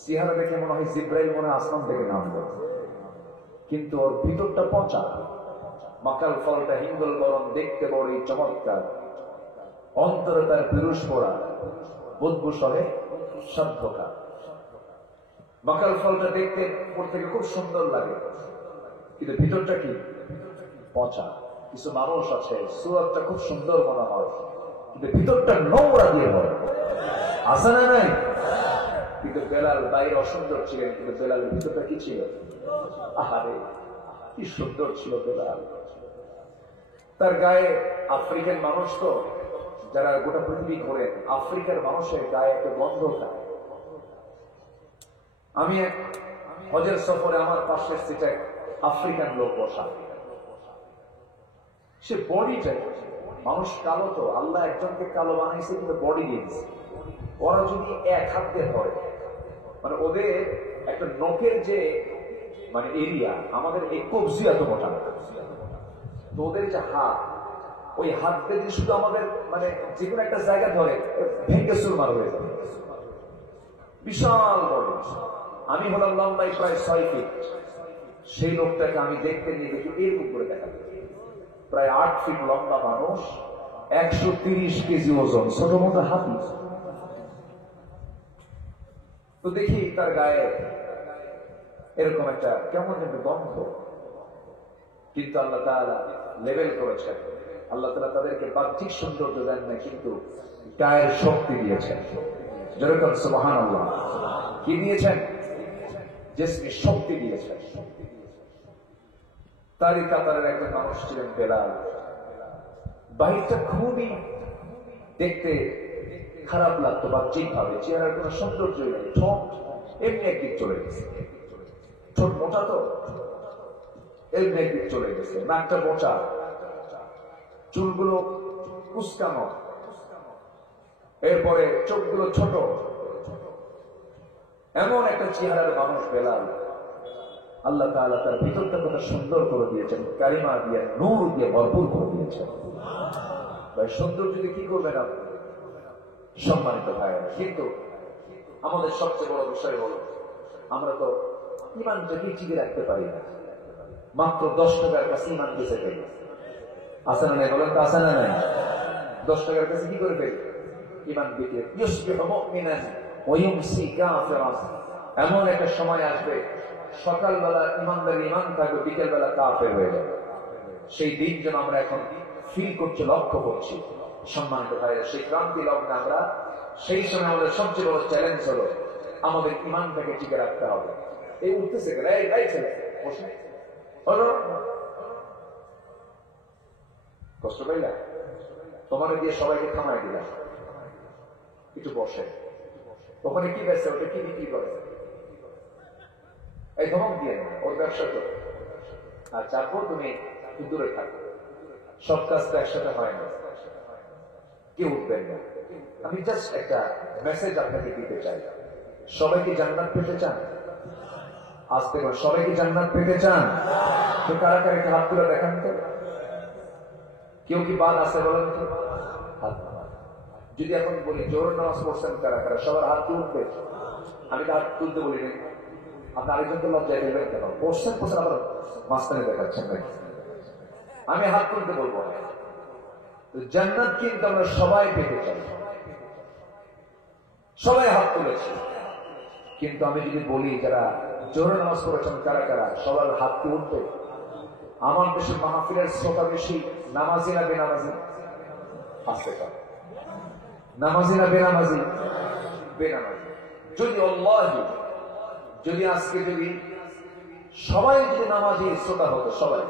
চেহারা দেখে মনে হয় জিব্রাইল মনে আসমান থেকে নামবে, কিন্তু ওর ভিতরটা পচা। মাকাল ফলটা হিঙ্গল গরম, দেখতে বড়ই চমৎকার, অন্তরে তার পিরুষ পড়া, বুদ্ধ সহে সাধ্যকা। মাকাল ফলটা দেখতে পড়তে খুব সুন্দর লাগে, কিন্তু ভিতরটা কি? পচা। কিছু মানুষ আছে সুরতটা খুব সুন্দর মনে হয়, কিন্তু ভিতরটা নোংরা দিয়ে হয়, আছে না নাই? কিন্তু বেলাল বাইরে অসুন্দর ছিলেন, কিন্তু বেলালের ভিতরটা কি ছিল? আহারে কি সুন্দর ছিল বেলাল। তার গায়ে, আফ্রিকান মানুষ তো, যারা গোটা পৃথিবী ঘোরেন, আফ্রিকার মানুষের গায়ে একটা গন্ধ থাকে। আমি এক হজের সফরে আমার পাশের সিটে আফ্রিকান লোক বসা, সে বডিটা, মানুষ কালো তো, আল্লাহ একজনকে কালো বানাইছে কিন্তু বডি দিয়েছে। ওরা যদি এক হাত দিয়ে ধরে, মানে ওদের একটা নখের যে মানে এরিয়া, আমাদের এই কবজি এত মোটা, তো ওদের যে হাত, ওই হাত দিয়ে শুধু আমাদের মানে যে কোনো একটা জায়গা ধরে ভেঙ্গে চুরমার হয়ে যাবে, বিশাল বডি। আমি হলাম লম্বাই প্রায় 6 ফিট, সেই লোকটাকে আমি দেখতে নিয়ে দেখি এরকম করে দেখা যায়, প্রায় 8 ফিট লম্বা মানুষ, 130 কেজি ওজন, ছোট মতো হাতি। তো দেখি তার গায়ে এরকম একটা কেমন একটা গন্ধ, কিন্তু আল্লাহ তাআলা লেভেল করেছেন। আল্লাহ তাআলা তাদেরকে বাহ্যিক সৌন্দর্য দেন না, কিন্তু গায়ের শক্তি দিয়েছেন। যেরকম সুবহানাল্লাহ, কি দিয়েছেন? জিসমে শক্তি দিয়েছেন। তারই কাতারের একজন মানুষ ছিলেন বেলাল। বাহিরটা খুবই দেখতে খারাপ লাগতো বাহ্যিক ভাবে, চেহারার কোনো সৌন্দর্য নেই, ঠোঁট এমনি একদিক চলে গেছে, ঠোঁট মোটা তো এমনি একদিক চলে গেছে, নাকটা মোটা, চুলগুলো কুচকানো, এরপরে চোখগুলো ছোট, এমন একটা চেহারার মানুষ বেলাল। আল্লাহ তাআলা তার ভিতরটা কত সুন্দর করে দিয়েছেন, কালিমা দিয়ে, নূর দিয়ে ভরপুর করে দিয়েছেন। ভাই সুন্দর যদি কি করবেন আপনি, সম্মানিত ভাইয়েরা। কিন্তু আমাদের সবচেয়ে বড় বিষয় হলো, আমরা তো ইমানটাকে টিকে রাখতে পারি না। মাত্র 10 টাকার কাছে ইমান বেঁচে ফেলি, আসে না নাই? বলেন তো আসে না নাই? 10 টাকার কাছে কি করে ফেলি? ইমান বিকে। এমন একটা সময় আসবে, সকালবেলা ইমানদারি ইমান থাকবে, বিকেল বেলা কাফের হয়ে যাবে। সেই দিন যেন আমরা এখন ফিল করছি, লক্ষ্য করছি। সম্মানিত ভাইরা, সেই ক্রান্তি লগ্নে আমরা, সেই সময় আমাদের সবচেয়ে বড় চ্যালেঞ্জ হলো আমাদের ইমানটাকে টিকে রাখতে হবে। এই উঠতেছে কষ্ট পাইলা, তোমার দিয়ে সবাইকে থামাই দিলাম, একটু বসে, ওখানে কি বেচছে, ওটা কি বিক্রি করে, এই ধমক দিয়ে না, ওর ব্যবসা করো। আর চাপো তুমি দূরে থাকো, সব কাজ তো একসাথে হয় না, কেউ উঠবেন না। আমি জাস্ট একটা মেসেজ আপনাকে দিতে চাই, সবাই কি জান্নাত পেতে চান? আসতে পারেন, সবাই কি জান্নাত পেতে চান? তো কারা কারা একটা হাত তুলে দেখান তো, কেউ কি বাদ আছে বলেন তো? হাত। যদি এখন বলি জোহর নামাজ পড়ছেন কারা কারা, সবার হাত তুলবে। আমি তো হাত তুলতে বলিনি, আপনি আরেকজনকে লজ্জায় দেবেন কেন? পড়ছেন পড়ছেন আবার মাঝখানে দেখাচ্ছেন নাকি? আমি হাত তুলতে বলবো না। জান্নাত কিন্তু আমরা সবাই পেতে চাই, সবাই হাত তুলেছে। কিন্তু আমি যদি বলি যারা জোহরের নামাজ পড়েছেন কারা কারা, সবার হাত কি উঠবে? আমার দেশের মাহফিলের শ্রোতা বেশি নামাজি না বেনামাজি? আসতে পারে নামাজি না বেনামাজি? বেনামাজি। যদি আল্লাহি যদি আজকে যদি সবাই যদি নামাজি শ্রোতা হতো, সবাই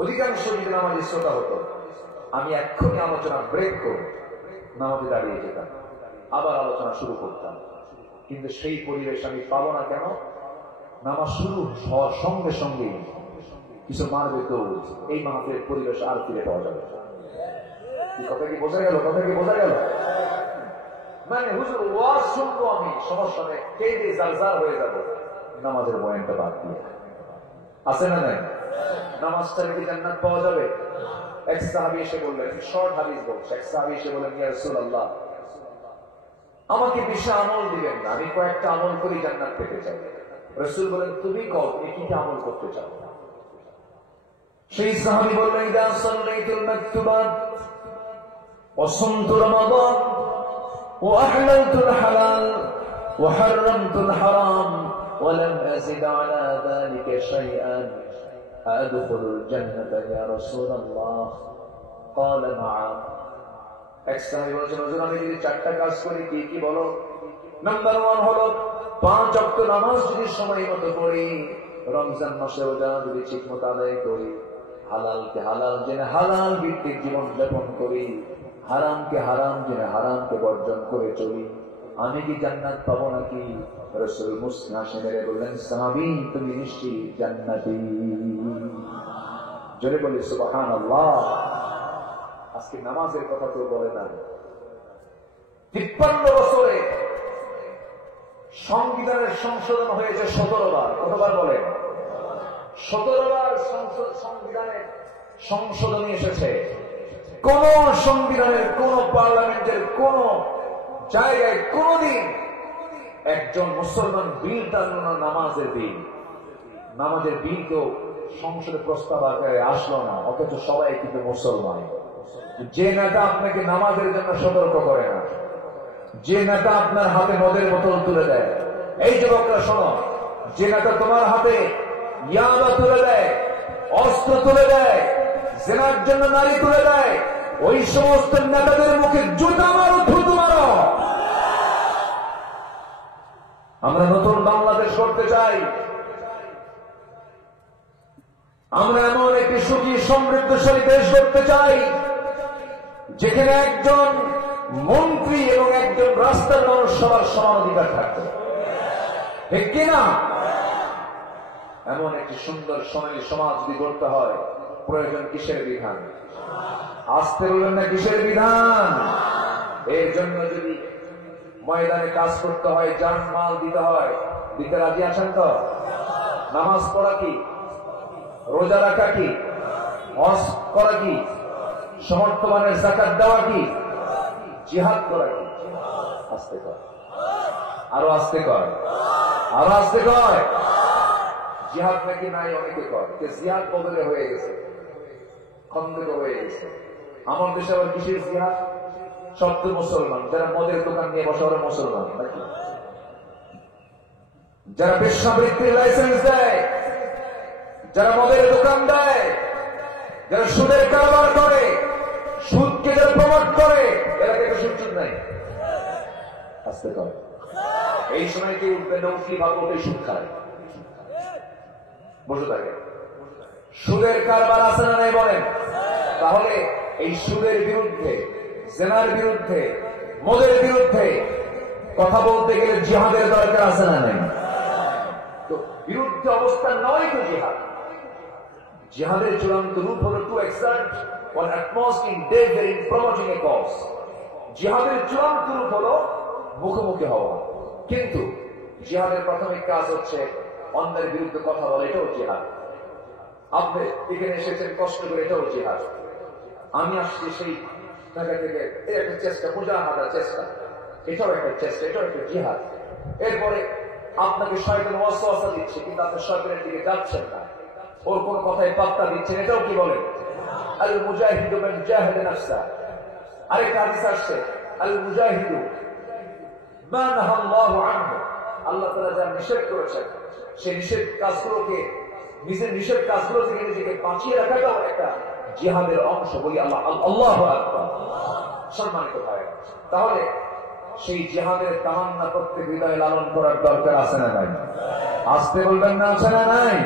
অধিকাংশ যদি নামাজি শ্রোতা হতো, আমি এক্ষুনি আলোচনা ব্রেক করে নামাজে দাঁড়িয়ে যেতাম, আবার আলোচনা শুরু করতাম। কিন্তু সেই পরিবেশ আমি পাবো না। কেন? নামাজ শুরু হওয়ার সঙ্গে সঙ্গে কিছু মারবে দৌড়, এই মাহফিলের পরিবেশ আর ফিরে পাওয়া যাবে। কথা কি বোঝা গেল? কথা কি বোঝা গেল? মানে হুজুর ওয়াজ শুনবো আমি, সমস্যা নেই, কেঁদে জারজার হয়ে যাবো, নামাজের বয়ানটা বাদ দিয়ে। আছে না নাই? নামাজটা কি জান্নাত পাওয়া যাবে? এক সাহাবী এসে বললেন, শর্ট হাদিস বলছে, এক সাহাবী এসে বললেন, ইয়া রাসূলুল্লাহ, আমাকে বেশি আমল দিবেন না, আমি কয়েকটা আমল করি জান্নাত পেতে চাই। রাসূল বলেন, তুমি কও, তুমি কি আমল করতে চাও? সেই সাহাবী বললেন, ইদা সাল্লাইতুল মাকতুবাত ওয়া সুমতু রমাদান ওয়া আহলালতুল হালাল ওয়া হারামতুল হারাম ওয়া লাম আযিদ আলা যালিকা শাইআন আদখুলুল জান্নাতা ইয়া রাসূলুল্লাহ? ক্বালা নাআম। এক সাহাবী বলেছেন, হুজুর আমি যদি চারটা কাজ করি, কি কি বলো? নাম্বার 1 হলো 5 ওয়াক্ত নামাজ যদি সময় মতো পড়ি, রমজান মাসে রোজা যদি ঠিক মতো আদায় করি, হালালকে হালাল জেনে হালাল ভিত্তিক জীবন যাপন করি, হারামকে হারাম জেনে হারামকে বর্জন করে চলি, আমি কি জান্নাত পাবো নাকি? রাসূল মুসনা সেরে বললেন, সাহাবী তুমি নিশ্চয়ই জান্নাতি। জোরে বলি সুবহানাল্লাহ। আজকে নামাজের কথা কেউ বলে না। 53 বছরে সংবিধানের সংশোধন হয়েছে 17 বার। কতবার বলেন? 17 বার সংবিধানের সংশোধনী এসেছে। কোন সংবিধানের, কোন পার্লামেন্টের, কোন জায়গায় কোনদিন একজন মুসলমান বিল টানল না নামাজের বিল। নামাজের বিল তো সংসদে প্রস্তাব আকারে আসলো না, অথচ সবাই কিন্তু মুসলমান। যে নেতা আপনাকে নামাজের জন্য সতর্ক করে না, যে নেতা আপনার হাতে মদের বোতল তুলে দেয়, এই যুবকরা শোনো, যে নেতা তোমার হাতে ইয়াবা তুলে দেয়, অস্ত্র তুলে দেয়, জেনার জন্য নারী তুলে দেয়, ওই সমস্ত নেতাদের মুখে জুতা মারো, থুতু মারো। আমরা নতুন বাংলাদেশ করতে চাই। আমরা এমন একটি সুখী সমৃদ্ধশালী দেশ করতে চাই যেখানে একজন মন্ত্রী এবং একজন রাস্তার মানুষ সবার সমান অধিকার থাকবে, ঠিক কিনা? এমন একটি সুন্দর সোনালী সমাজ যদি গড়তে হয়, প্রয়োজন কিসের বিধান? আসতে বলবেন না, কিসের বিধান? এর জন্য যদি ময়দানে কাজ করতে হয়, জান মাল দিতে হয়, দিতে রাজি আছেন তো? নামাজ পড়া কি? রোজা রাখা কি? হজ করা কি? সমর্থমানের যাকাত দেওয়া কি? জিহাদ করা কি? আস্তে কর, আরো আস্তে কর, আরো আস্তে কর। জিহাদ নাকি নাই অনেকে কর, জিহাদ বদলে হয়ে গেছে, খন্দক হয়ে গেছে। আমার দেশে আবার কিসের জিহাদ? সব তো মুসলমান। যারা মদের দোকান নিয়ে বসে ওরা মুসলমান নাকি? যারা বেশ্যাবৃত্তির লাইসেন্স দেয়, যারা মদের দোকান দেয়, যারা সুদের কারবার করে, সুদকে যারা প্রমোট করে, এরা কেউ সুদ নাই। আসতে করে এই সময় কি উঠবে না? উঠলি ভাবো ওটাই সুদ খায়, বসে থাকে। সুদের কারবার আছে না নাই বলেন? তাহলে এই সুদের বিরুদ্ধে, জেনার বিরুদ্ধে, মদের বিরুদ্ধে কথা বলতে গেলে জিহাদের দরকার আছে না নাই? তো বিরুদ্ধে অবস্থান নয় তো জিহাদ। জিহাদের চূড়ান্ত রূপ হল to exert one utmost in danger in promoting a cause. জিহাদের চূড়ান্ত রূপ হল মুখোমুখি হওয়া। কিন্তু জিহাদের প্রাথমিক কাজ হচ্ছে অন্যের বিরুদ্ধে কথা বলা, এটাও জিহাদ। আপনি এখানে এসেছেন কষ্ট করে, এটাও জিহাদ। আমি আসছি সেই জায়গা থেকে, একটা চেষ্টা, পূজা হাজার চেষ্টা, এটাও একটা চেষ্টা, এটাও একটা জিহাদ। এরপরে আপনাকে শয়তান ওয়াসওয়াসা দিচ্ছে, কিন্তু আপনি শয়তানের দিকে যাচ্ছেন না, ওর কোন কথায় পাত্তা দিচ্ছেন, এটাও কি বলে? আল মুজাহিদু মান জাহাদা নাফসা। আরেকটা হাদিস আসছে, আল মুজাহিদু মা নাহাল্লাহু আনহু, আল্লাহ তাআলা যা নিষেধ করেছেন সেই নিষেধ কাজগুলোকে, নিজের নিষেধ কাজগুলো থেকে নিজেকে বাঁচিয়ে রাখাটাও একটা জিহাদের অংশ। বলি আল্লাহু আকবার। সম্মানিত ভাই, তাহলে সেই জিহাদের তামান্না প্রত্যেক হৃদয়ে লালন করার দরকার আছে না নাই? আসতে বলবেন না, আছে না নাই?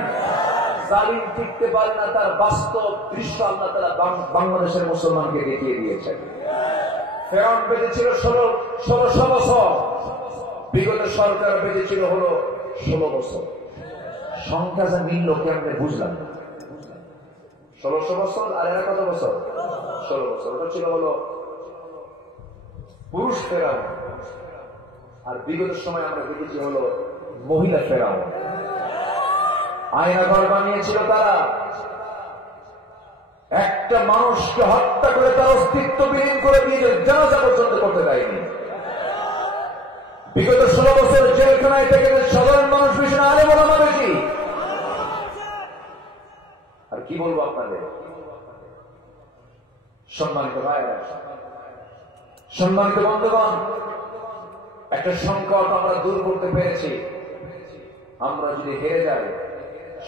জালিম টিকতে পারে না, তার বাস্তব দৃশ্য আল্লাহ তাআলা বাংলাদেশের মুসলমানকে দেখিয়ে দিয়েছেন। ফেরাউন বেঁচেছিল 1600 বছর, বিগত সরকার বেঁচেছিল হলো 16 বছর। সংখ্যা যা মিলল কেমনে বুঝলাম? 1600 বছর আর এরা কত বছর? 16 বছর। ওটা ছিল হলো পুরুষ ফেরাউন, আর বিগত সময় আমরা দেখেছি হলো মহিলা ফেরাউন। আয়না ঘর বানিয়েছিল তারা, একটা মানুষকে হত্যা করে তার অস্তিত্ব বিলীন করে দিয়ে জানাজা পর্যন্ত করতে দেয়নি। বিগত 16 বছর জেলখানায় থেকে সাধারণ মানুষ বেশি না, আরে বলা বেশি। আর কি বলবো আপনাদের? সম্মানিত ভাইরা, সম্মানিত বন্ধুগণ, একটা সংকট আমরা দূর করতে পেরেছি। আমরা যদি হেরে যাই,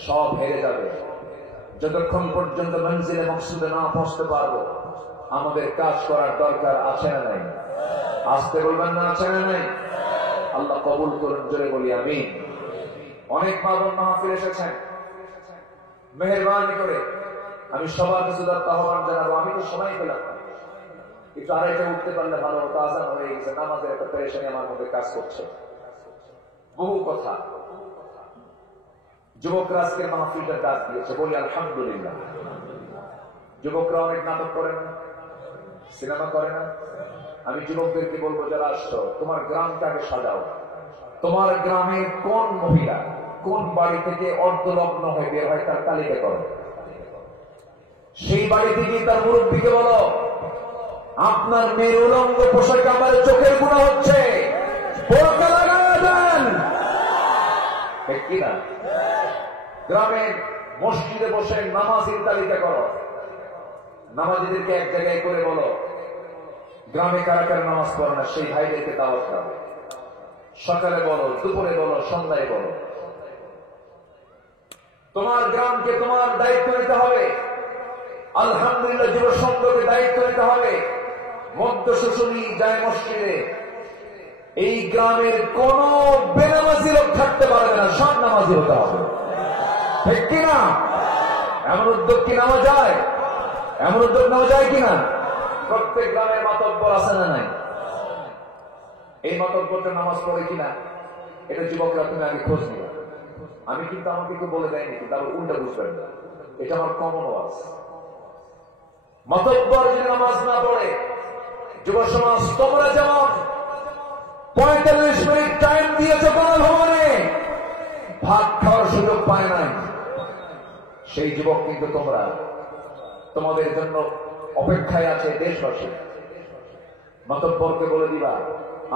সব হেরে যাবে। যতক্ষণ পর্যন্ত মঞ্জিলে মকসুদে না পৌঁছতে পারবো, আমাদের কাজ করার দরকার আছে না নাই? আসতে বলবেন না, আছে না নাই? আল্লাহ কবুল করুন, জোরে বলি আমিন। অনেক মা বোন মাহফিল এসেছেন, মেহেরবানি করে আমি সবার কাছে আহ্বান জানাবো। আমি তো সময় পেলাম না, একটু আড়াইটা উঠতে পারলে ভালো হতো। আজান হয়ে গেছে, নামাজের একটা পেরেশানি আমার মধ্যে কাজ করছে। বহু কথা যুবকরা আজকের মাহফিলটা ডাক দিয়েছে, বলি আলহামদুলিল্লাহ। যুবকরা অনেক নাটক করে না, সিনেমা করে না। আমি যুবকদেরকে বলবো, যারা আসছো, তোমার গ্রামটাকে সাজাও। তোমার গ্রামের কোন মহিলা কোন বাড়ি থেকে অর্ধলগ্ন হয়ে বের হয় তার তালিকা করো। সেই বাড়ি থেকে তার মুরব্বীকে বলো, আপনার মেয়ের উলঙ্গ পোশাক আমার চোখের গুণা হচ্ছে, বোরকা লাগানো দেন। ঠিক কিনা? গ্রামের মসজিদে বসে নামাজের তালিকা করো। নামাজীদেরকে এক জায়গায় করে বলো, গ্রামে কারা কারা নামাজ পড়ে না সেই ভাইদেরকে দাওয়াত করো। সকালে বলো, দুপুরে বলো, সন্ধ্যায় বলো। তোমার গ্রামকে তোমার দায়িত্ব নিতে হবে। আলহামদুলিল্লাহ, যুব সংঘকে দায়িত্ব নিতে হবে। মধ্য শুশুনি যায় মসজিদে, এই গ্রামের কোন বেনামাজি লোক থাকতে পারবে না, সব নামাজি হতে হবে। ঠিক কিনা? এমন উদ্যোগ কি নেওয়া যায়? এমন উদ্যোগ নেওয়া যায় কিনা? প্রত্যেক গ্রামের মাতব্বর আছে না নাই? এই মাতব্বরটা নামাজ পড়ে কিনা এটা যুবকরা তুমি আগে খোঁজ নিবা। আমি কিন্তু আমাকে কেউ বলে দেয়নি, কিন্তু আবার উল্টা বুঝবেন না, এটা আমার কমন ওয়াজ। মাতব্বর যদি নামাজ না পড়ে, যুব সমাজ তোমরা যেমন 45 মিনিট টাইম দিয়েছ গণভবনে, ভাত খাওয়ার সুযোগ পায় নাই, সেই যুবক কিন্তু তোমরা, তোমাদের জন্য অপেক্ষায় আছে দেশবাসী। মাতব্বরকে বলে দিবা,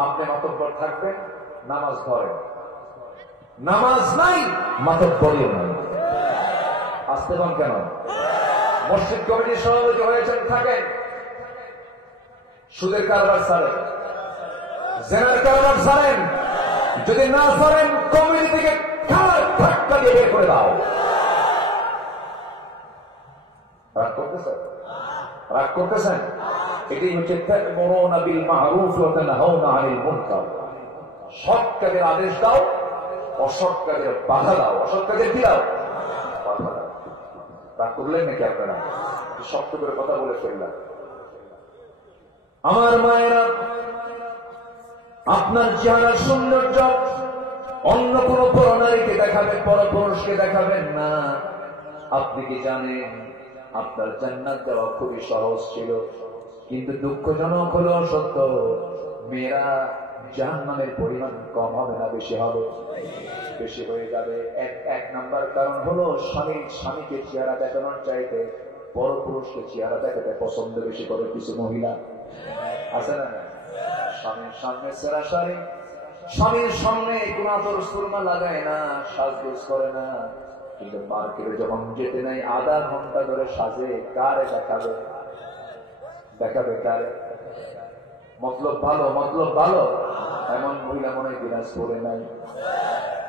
আপনি মাতব্বর থাকবেন, নামাজ ধরেন। নামাজ নাই, মাতব্বরিও নাই। আসতে পান কেন? মসজিদ কমিটির সভাপতি হয়েছেন, থাকেন। সুদের কারবার ছাড়েন, জেনার কারবার ছাড়েন। যদি না ছাড়েন, কমিটি থেকে ধাক্কা দিয়ে বের করে দাও। রাগ করতেছেন? রাগ করতেছেন? এটাই হচ্ছে তা'মুরুনা বিল মা'রুফ ওয়া তানহাউনা আনিল মুনকার। সৎ কাজের আদেশ দাও, অসৎ কাজের বাধা দাও। অসৎ কাজের কি দাও? বাধা দাও। রাগ করলেন নাকি আপনারা? শক্ত করে কথা বলে ফেললাম। আমার মায়েরা, আপনার চেহারার সৌন্দর্য অন্য কোন পরনারীকে দেখাবেন, পরপুরুষকে দেখাবেন না। আপনি কি জানেন আপনার জান্নাত যাওয়া খুবই সহজ ছিল, কিন্তু দুঃখজনক হলো সত্য, মেয়েরা জাহান্নামের পরিমাণ কম হবে না, বেশি হবে, বেশি হয়ে যাবে। এক নাম্বার কারণ হলো স্বামীকে চেহারা দেখানোর চাইতে পরপুরুষকে চেহারা দেখাতে পছন্দ বেশি করে কিছু মহিলা আছে না? স্বামীর সামনে সেরাসারি, স্বামীর সামনে কোন আতর সুরমা লাগায় না, সাজগোজ করে না, কিন্তু মার্কেটে যখন যেতে নাই আধা ঘন্টা ধরে সাজে। কারে দেখাবে? দেখাবে কারে? মতলব ভালো, মতলব ভালো। এমন মহিলা মনে হয় দিনাজপুরে নাই।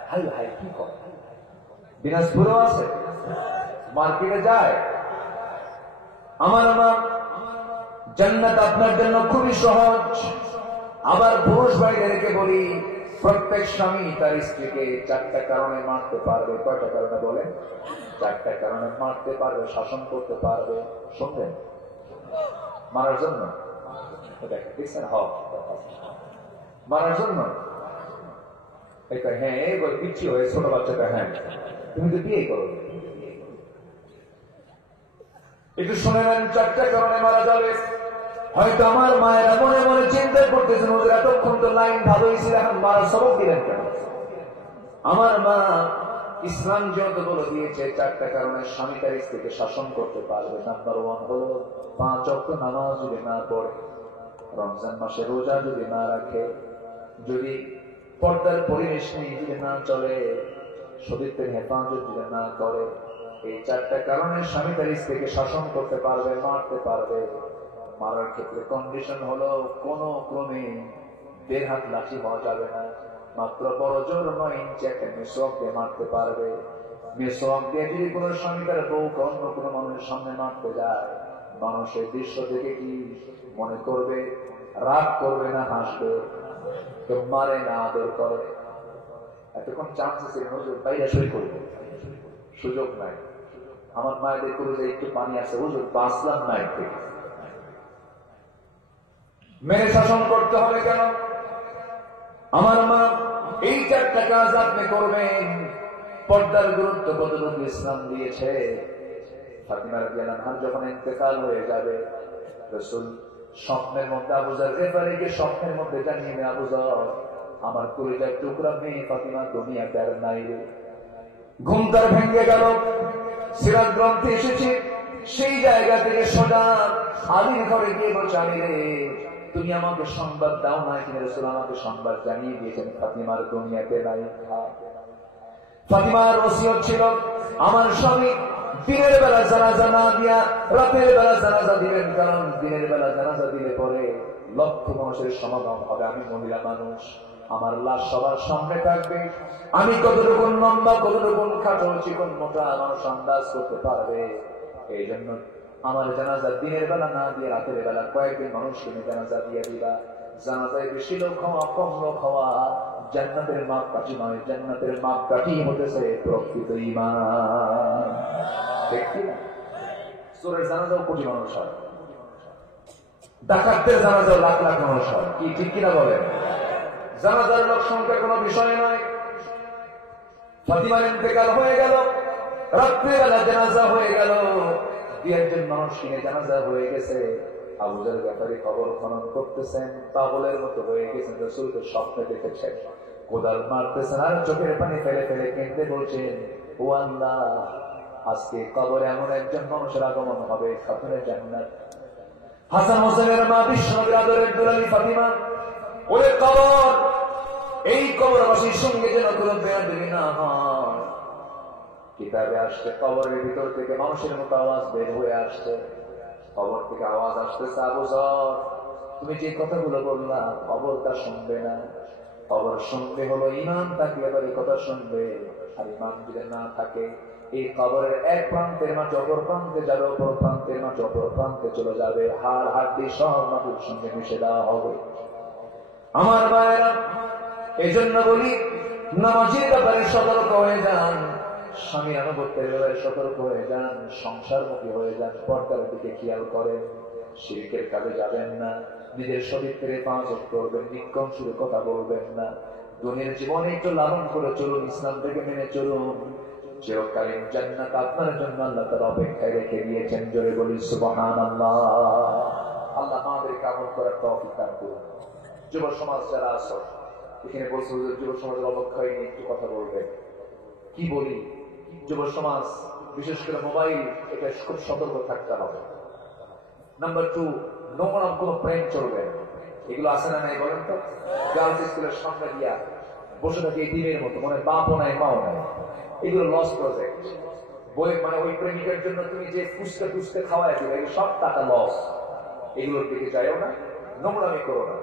হাই হাই কি কথা, দিনাজপুরেও আছে, মার্কেটে যায়। আমার মা, জান্নাত আপনার জন্য খুবই সহজ। আবার পুরুষ ভাইদেরকে বলি, প্রত্যেক স্বামী তার স্ত্রীকে 4টা কারণে মারতে পারবে। কয়টা কারণে বলেন? 4টা কারণে মারতে পারবে, শাসন করতে পারবে। শুনবেন? মারার জন্য দেখছেন, মারার জন্য হ্যাঁ পিচ্ছি হয়ে ছোট বাচ্চাটা, হ্যাঁ তুমি তো বিয়ে করো। একটু শুনে নেন, 4টা কারণে মারা যাবে। হয়তো আমার মায়েরা মনে মনে চিন্তা করতেছেন, ওদের এতক্ষণ তো লাইন ভালোই ছিল, এখন মারার সবক দিলেন কেন? আমার মা ইসলাম যত বলে দিয়েছে 4টা কারণে স্বামী তার স্ত্রীকে শাসন করতে পারবে। নাম্বার 1 হলো 5 ওয়াক্ত নামাজ যদি না পড়ে, রমজান মাসে রোজা যদি না রাখে, যদি পর্দার পরিবেশ নিয়ে যদি না চলে, শরীরের হেফাজত যদি না করে, এই 4টা কারণে স্বামী তার স্ত্রীকে শাসন করতে পারবে, মারতে পারবে। মারার ক্ষেত্রে কন্ডিশন হলো কোন ক্রমে 1.5 হাত লাঠি হওয়া যাবে না, মাত্র বড় জোর 9 ইঞ্চি একটা মেসোয়াক দিয়ে মারতে পারবে। মেসোয়াক দিয়ে যদি কোনো স্বামী তার বউকে অন্য কোনো মানুষের সামনে মারতে যায়, মানুষের দৃশ্য দেখে কি মনে করবে? রাগ করবে না হাসবে? কেউ মারে না আদর করে? এতক্ষণ চান্স আছে হুজুর বাইরে সই করবো, সুযোগ নাই। আমার মায়েদের করে যে একটু পানি আছে, হুজুর বাঁচলাম না থেকে। মেরে শাসন করতে হবে কেন? আমার মা, এই 4টা কাজ আপনি করবেন। পর্দার গুরুত্ব কতটুকু ইসলাম দিয়েছে। ফাতিমা রাদিয়াল্লাহু আনহা যখন ইন্তেকাল হয়ে যাবে, রাসূল স্বপ্নের মধ্যে আবু যর গিফারীকে স্বপ্নের মধ্যে জানিয়ে দেন, আবু যর, আমার কলিজার টুকরা মেয়ে ফাতিমা দুনিয়াতে আর নাই রে। ঘুম তার ভেঙে গেল। সিরাত গ্রন্থে এসেছে, সেই জায়গা থেকে সোজা আলীর ঘরে গিয়ে বলছে, আলী রে, তুমি আমাকে সংবাদ দাও না? কিন্তু রাসূল আমাকে সংবাদ জানিয়ে দিয়েছেন ফাতিমার দুনিয়াতে নাই। ফাতিমার ওসিয়ত ছিল, আমার স্বামী দিনের বেলা জানাজা না দিয়া রাতের বেলা জানাজা দিবেন, কারণ দিনের বেলা জানাজা দিলে পরে লক্ষ মানুষের সমাগম হবে। আমি মহিলা মানুষ, আমার লাশ সবার সামনে থাকবে। আমি কতটুকু লম্বা, কতটুকু খাটো, চিকন মোটা মানুষ আন্দাজ করতে পারবে। এই জন্য আমার জানাজা দিনের বেলা না দিয়ে রাতের বেলা কয়েকদিন মানুষ কিনে জানাজা দিয়ে দিবা। জানাজায় বেশি লোক হওয়া, কম লোক হওয়া জান্নাতের মাপকাঠি নয়। জান্নাতের মাপকাঠি হতেছে প্রকৃত ঈমান। দেখি না, চোরের জানাজাও কোটি মানুষ হয়, ডাকাতদের জানাজাও লাখ লাখ মানুষ হয়। কি ঠিক কিনা বলেন? জানাজার লোক সংখ্যা কোনো বিষয় নয়। ফাতিমার ইন্তেকাল হয়ে গেল, রাত্রিবেলা জানাজা হয়ে গেল, 2-1 মানুষ কিনে জানাজা হয়ে গেছে। আবু যর গিফারী খবর খনন করতেছেন, পাগলের মতো হয়ে গেছেন। রাসূলকে স্বপ্নে দেখেছেন, কোদাল মারতেছেন আর চোখের পানি ফেলে ফেলে কেঁদে বলছেন, ও আল্লাহ, আজকে কবরে এমন একজন মানুষের আগমন হবে, খাতুনে জান্নাত, হাসান হোসেনের মা, বিশ্বনবীর আদরের দুলালী ফাতিমা। ওরে কবর, এই কবরবাসীর সঙ্গে যেন কোনো বেয়াদবি না হয়। কিতাবে আসছে, কবরের ভিতর থেকে মানুষের মতো আওয়াজ বের হয়ে আসছে। কবর থেকে আওয়াজ আসতেছে, আবু যর, তুমি যে কথাগুলো বললা কবর তা শুনবে না। কবর শুনবে হলো ঈমান থাকলে এবার এই কথা শুনবে, আর ঈমান যদি না থাকে এই কবরের এক প্রান্তের মাঝে অপর প্রান্তে যাবে, অপর প্রান্তের মাঝে অপর প্রান্তে চলে যাবে, হাড় হাড্ডি সব মাটির সঙ্গে মিশে দেওয়া হবে। আমার মায়েরা, এই জন্য বলি, নামাজের ব্যাপারে সতর্ক হয়ে যান, স্বামীর আনুগত্যের ব্যাপারে সতর্ক হয়ে যান, সংসারমুখী হয়ে যান, পর্দার দিকে খেয়াল করেন, শিরকের কাজে যাবেন না, নিজের শরীরে 5 ওয়াক্ত করবেন, নিকম সুরে কথা বলবেন না, দুনিয়ার জীবনে একটু লালন করে চলুন, ইসলাম থেকে মেনে চলুন। চিরকালীন জান্নাত আপনার জন্য আল্লাহ তাআলা অপেক্ষায় রেখে দিয়েছেন। জোরে বলি সুবহানাল্লাহ। আল্লাহ আমাদেরকে আমল করার তৌফিক দান করুন। যুব সমাজ যারা আছো, এখানে বলছে যুব সমাজের অবক্ষয় নিয়ে একটু কথা বলবেন। কি বলি? যুব সমাজ, বিশেষ করে মোবাইল, এটা খুব সতর্ক থাকতে হবে। নাম্বার 2, নোংরা কোনো প্রেম চলবে। এগুলো আছে না নাই বলেন তো? গার্লস স্কুলের সামনে দিয়া বসে থাকে এই দিনের মতো, মানে বাপও নাই মাও নাই। এগুলো লস প্রজেক্ট। বই মানে ওই প্রেমিকের জন্য তুমি যে ফুসকে ফুসকে খাওয়াই দিবে, সব টাকা লস। এগুলোর দিকে যাইও না, নোংরামি করো না।